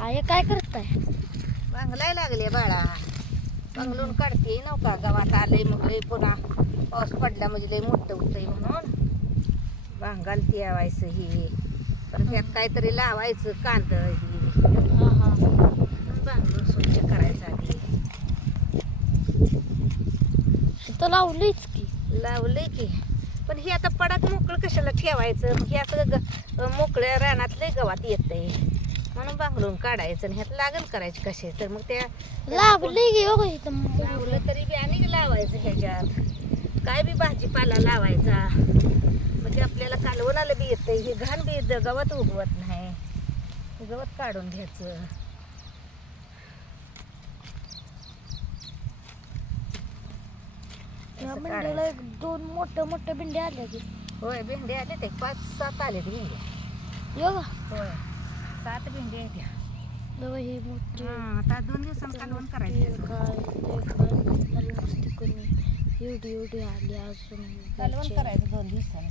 I काय करताय? बांगलाय लागले बाळा. बांगलून काढते नव्हता गावात आलंय मग लय पुन्हा पाऊस पडला म्हणजे लय मोठं होतंय म्हणून बांगाल ठेवायचं ही परत यात काहीतरी लावायचं कांद ही बांगलून स्वच्छ करायचं आधी. तर लावलीच की. लावलंय की पण हे आता पडाक मोकळं कशाला ठेवायचं. हे असं मोकळ्या रानातले गवात येतंय म्हणून बांगलून काढायचं आणि ह्यात लागण करायची कशी तर मग त्या लावली की हो लावलं तरी बी आणि लावायचं ह्याच्यात काय बी भाजीपाला लावायचा म्हणजे आपल्याला कालवणाला बी येतंय. हे घाण बी गवत उगवत नाही. हे गवत काढून घ्यायचं. या भेंडीला एक दोन मोठ्या भेंड्या आल्या की. होय भेंडे आले ते 5-7 आले ते भेंडे. यो का होय 7 भेंडे आहेत त्या. ही मोठी आता 2 दिवसांनी कालवण करायचं. एवढी आली अजून कालवण करायचं 2 दिवसांनी.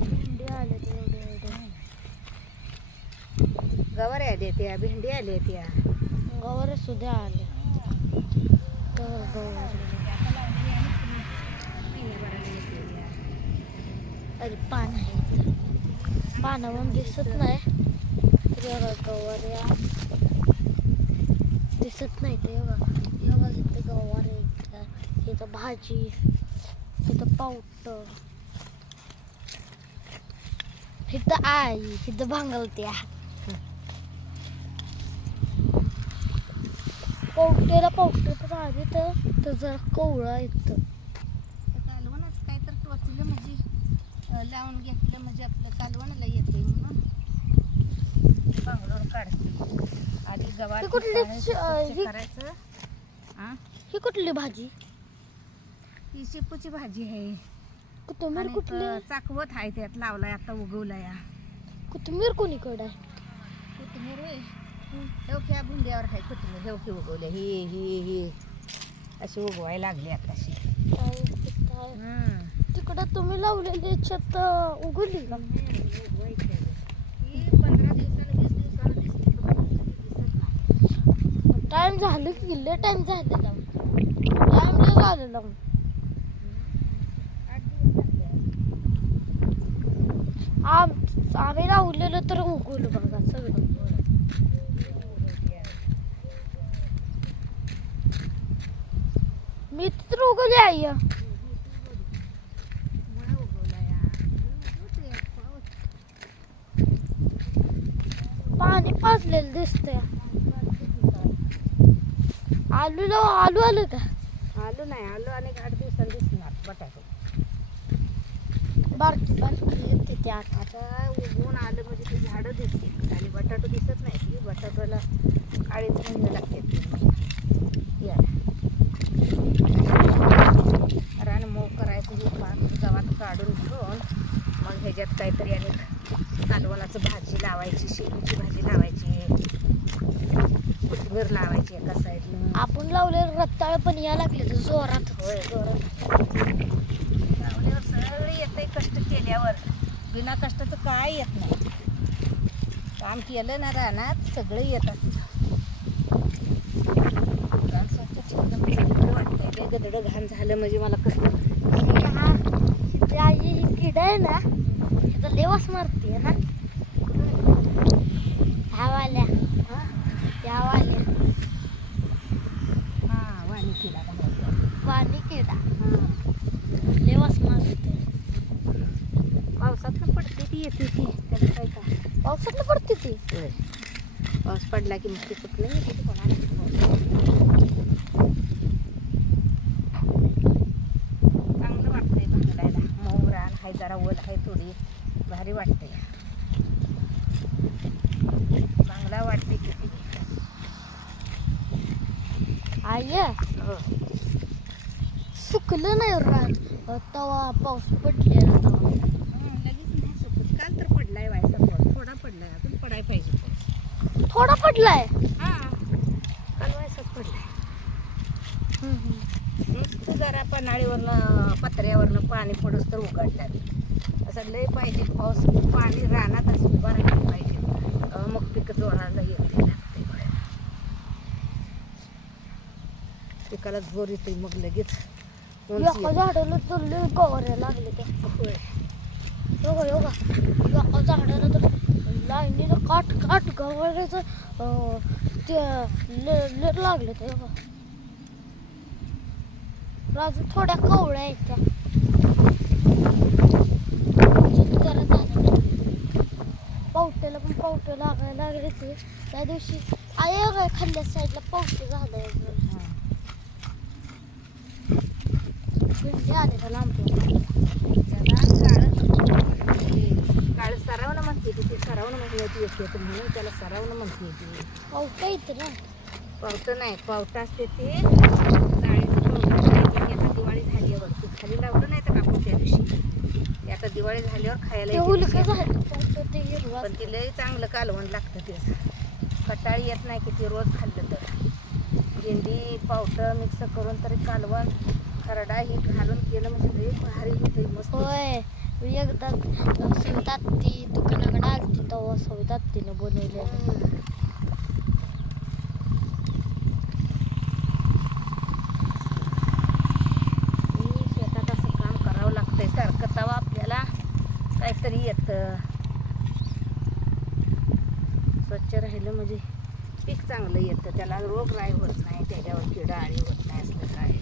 भेंडी आले एवढे गवार आले त्या भेंडी आले त्या गवार सुद्धा आले. अरे पान आहे पानावरून दिसत नाही गवार दिसत नाही ते योगा इथं गवार आहे इथं भाजी इथं पावट इथं आई इथं भांगलत्या पावटे तर आधी तर जरा कवळा येतं. कालवणच काय तर टोचलं म्हणजे लावून घेतलं म्हणजे आपलं कालवणाला येते म्हणून बांगलोर काढते आधी गवार करायचं. ही कुठली भाजी? ही शेपूची भाजी आहे. कोथिंबीर कुठली? चाकवत आहे त्यात लावलाय आता उगवलाय. कोथिंबीर कोणीकडे आहे? कोथिंबीर होय ह्या भिंड्यावर आहे कोथिंबीर. हेवकी उगवल्या ही अशी उगवायला लागली आता अशी. तिकडं तुम्ही लावलेली याच्यात उगवली का? 15 दिवसानं 20 दिवसानं दिसते. टाइम झालं की लय टाइम झालेला. टाइम लय झालेला. आम्ही लावलेलं तर उगवलं बघा सगळं. मी तर उगवली आई. पाणी पाजलेलं दिसतंय. आलू आलं का? आलू नाही आलू आणि 8 दिवसांनी दिसणार बटाटे. बारकी येते त्यात. आता उगवून आलं म्हणजे ती झाडं दिसते आणि बटाटो दिसत नाही. ती बटाटोला काळीच महिने लागतात. रान मोग करायचं हे पाक गावात काढून घेऊन मग ह्याच्यात काहीतरी आणि कालवणाचं भाजी लावायची शेपूची भाजी लावायची कोथिंबीर लावायची एका साईडला. आपण लावलेलं रताळ पण या लागले जोरात. होय जोरात लावल्यावर सगळं येतंय. कष्ट केल्यावर बिना कष्टाचं काय येत नाही. काम केलं ना रानात सगळं येत असतं. रान स्वच्छ ठेवलं म्हणजे बरं वाटतंय. ते गदडं घाण झालं म्हणजे मला कसं आई किड आहे ना तिथं लेवास मारते ना ह्यावाल्या वाणी किडा पाणी किडा लेवास मारते. पावसात पडते ती येते ती त्याला काय का पावसात पडते ती. पाऊस पडला की मग ती कुठलं येते कोणाला. चांगलं वाटतंय भांगलायला. मऊ रान आहे जरा ओल आहे थोडी भारी वाटते. बांगला वाटते किती आय सुकलं नाही रान तवा पाऊस पडलेला तवा. लगेच नाही सुकत. काल तर पडलाय व्हायचा पाऊस थोडा पडलाय अजून पडायला पाहिजे पाऊस. थोडा पडलाय. काल व्हायचाच पडलाय. नुसतं जरा पन्हाळीवरनं पत्र्यावरनं पाणी पडूस तर उघडतात. असं लय पाहिजे पाऊस पाणी रानात असं उभा राहिलं पाहिजे. पीक जोराला येते लागते बघा. पिकाला जोर येते मग लगेच उंच एका येते. झाडाला तर लय गवाऱ्या लागले त्या. होय. योगा योगा एका झाडाला तर लाईनीनं काट काट गवाऱ्याचं ते लेर लागले ते योगा. राजू थोड्या कवळ्या आहेत त्या. जरा झालं पावट्याला पण पावटे लागायला लागले ते त्या दिवशी आहे काय खाल्ल्या साईडला पावटे झालं. भेंडी आले का लांब काळ सरावणं म्हणते ती सरावणं म्हणते येते म्हणून त्याला सरावणं म्हणते ती. पावटा येतं ना. पावटं नाही पावटं असते ते जाळीचं पावटं. आता दिवाळी झाल्यावर ते खाली लावलं नाही तर आपण त्या दिवशी ते आता दिवाळी झाल्यावर खायला ते येते उलकं दिवशी. झालं पावटं ते हिरवा. पण ते लय चांगलं कालवण लागतं ते. कटाळी येत नाही की ते रोज खाल्लं तर. भेंडी पावटं मिक्स करून तरी कालवण खरडा हे घालून केलं म्हणजे लय भारी होते मस्त. होय मी एकदा सविता ती दुकानाकडे आलती तेव्हा सविता तिनं बनवलेलं. शेतात असं काम करावं लागतंय सारखं तेव्हा आपल्याला काहीतरी येतं. स्वच्छ राहिलं म्हणजे पीक चांगलं येतं त्याला रोग राई होत नाही त्याच्यावर किडा आळी होत नाही असलं काय.